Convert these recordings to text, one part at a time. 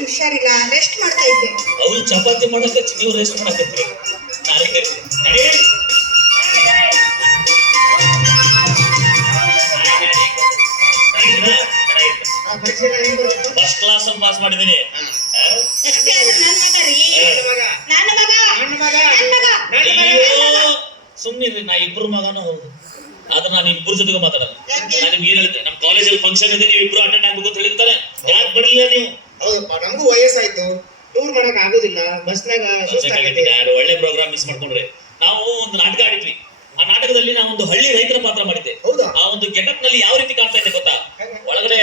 ಹುಷಾರಿಲ್ಲ ರೆಸ್ಟ್ ಮಾಡ್ತಾ ಇದ್ದೆ. ಅವ್ರು ಚಪಾತಿ ಮಾಡೋಕೆ ನೀವು ರೆಸ್ಟ್ ಮಾಡಕತ್ತೀರಿ. ನಾಳೆ ಮಗ ನನ್ನ ಪಾಸ್ ಮಾಡಿದ್ದೀನಿ ಸುಮ್ನಿರಿ ನಾ ಇಬ್ರು ಮಗನೂ ಹೌದು. ಆದ್ರೆ ನಾನು ಇಬ್ರು ಜೊತೆಗೆ ಮಾತಾಡೋದು? ನಾನು ನಿಮ್ಗೆ ಏನ್ ಹೇಳ್ತೇನೆ ನಮ್ಮ ಕಾಲೇಜಲ್ಲಿ ಫಂಕ್ಷನ್ ಇದೆ ನೀವು ಇಬ್ರು ಅಟೆಂಡ್ ಆಗ್ಬೇಕು ಅಂತ ಹೇಳಿರ್ತಾರೆ. ಯಾಕೆ ಬರಲಿಲ್ಲ ನೀವು? ಹೌದಪ್ಪ ನಮಗೂ ವಯಸ್ಸಾಯ್ತು. ಟೂರ್ ಮಾಡಕ್ ಆಗೋದಿಲ್ಲ. ಬಸ್ನಾಗ ಒಳ್ಳೆ ಪ್ರೋಗ್ರಾಮ್ ಮಿಸ್ ಮಾಡ್ಕೊಂಡ್ರೆ. ನಾವು ಒಂದು ನಾಟಕ ಆಡಿದ್ವಿ. ಆ ನಾಟಕದಲ್ಲಿ ನಾವು ಒಂದು ಹಳ್ಳಿ ರೈತರ ಪಾತ್ರ ಮಾಡಿದ್ದೆ. ಹೌದಾ? ಆ ಒಂದು ಗೆಟಪ್ನಲ್ಲಿ ಯಾವ ರೀತಿ ಕಾಣ್ತಾ ಇದೆ ಗೊತ್ತಾ? ಒಳಗಡೆ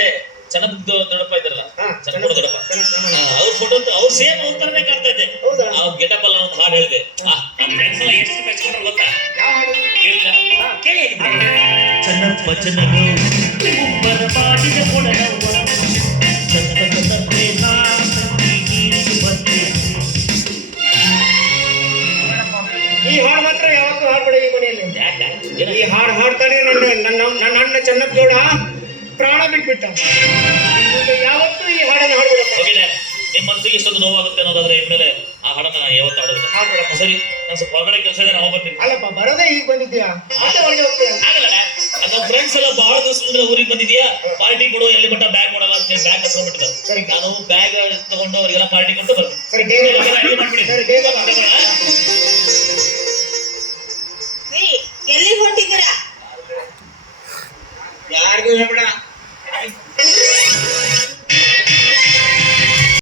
ಚೆನ್ನದ ದೊಡ್ಡಪ್ಪ ಇದ್ದಾರಲ್ಲ. ಅವ್ರ ಫೋಟೋ ಅವ್ರ ಸೇಮ್ ಅವ್ರ ತರನೇ ಕಾಣ್ತಾ ಇದ್ದೆ? ಆ ಗೆಟಪ್ ಅಲ್ಲ ಒಂದು ಹಾಡು ಹೇಳಿದೆ. ಆ, ನಮ್ಮ ಫ್ರೆಂಡ್ಸ್ ಎಲ್ಲ ಎಷ್ಟು ಮೆಚ್ಕೊಂಡ್ರು ಗೊತ್ತಾ? ಯಾವ ಹಾಡು? ಕೇಳಿಲ್ಲ ಹಾ, ಕೇಳಿ ಹಾಗಿದ್ರೆ. ಚೆನ್ನಪ್ಪ ಚೆನ್ನರು ಈ ಹಾಡು ಮಾತ್ರ ಯಾವತ್ತೂ ಹಾಡ್ಬೇಡಿ ಈ ಮನೆಯಲ್ಲಿ ಈ ಏನಾಯ್ತು? ಹಾಡು ಹಾಡ್ತಾನೆ ನನ್ನ ನನ್ನ ನನ್ನ ಅಣ್ಣ ಚೆನ್ನಪ್ಪ ಪ್ರಾಣ ಬಿಟ್ಬಿಟ್ಟ. ಯಾವತ್ತೂ ಈ ಹಾಡನ್ನು ಹೋಗಿಲ್ಲ ನಿಮ್ ಮನಸ್ಸಿಗೆ ಇಷ್ಟೊಂದು ನೋವಾಗುತ್ತೆ ಅನ್ನೋದಾದ್ರೆ ಇನ್ಮೇಲೆ ಆ ಹಾಡನ್ನ ನಾನು ಯಾವತ್ತೂ ಹಾಡೋದಿಲ್ಲ. ಸರಿ ನಾನು ಸ್ವಲ್ಪ ಹೊರಗಡೆ ಕೆಲಸ ಇದೆ ನಾವು ಬರ್ತೀನಿ. ಅಲ್ಲಪ್ಪ ಬರೋದೇ ಈಗ ಬಂದಿದ್ಯಾ ಆಗಲ್ಲ. ನಮ್ಮ ಫ್ರೆಂಡ್ಸ್ ಎಲ್ಲ ಬಹಳ ದಿವಸದಿಂದ ಊರಿಗೆ ಬಂದಿದ್ಯಾ ಪಾರ್ಟಿ ಕೊಡು ಎಲ್ಲಿ ಕೊಟ್ಟ ಬ್ಯಾಗ್ ಕೊಡಲ್ಲ ಅಂತ ಬ್ಯಾಗ್ ಹಸ್ಕೊಂಡ್ಬಿಟ್ಟಿದ್ದಾರೆ ಸರಿ. ನಾನು ಬ್ಯಾಗ್ ತಗೊಂಡು ಅವರಿಗೆಲ್ಲ ಪಾರ್ಟಿ ಕೊಟ್ಟು ಬರ್ತೀನಿ. ಎಲ್ಲಿ ಹೊಂಟಿದ್ದೀರಾ? ಯಾರಿಗೂ ಹೇಳ್ಬೇಡ.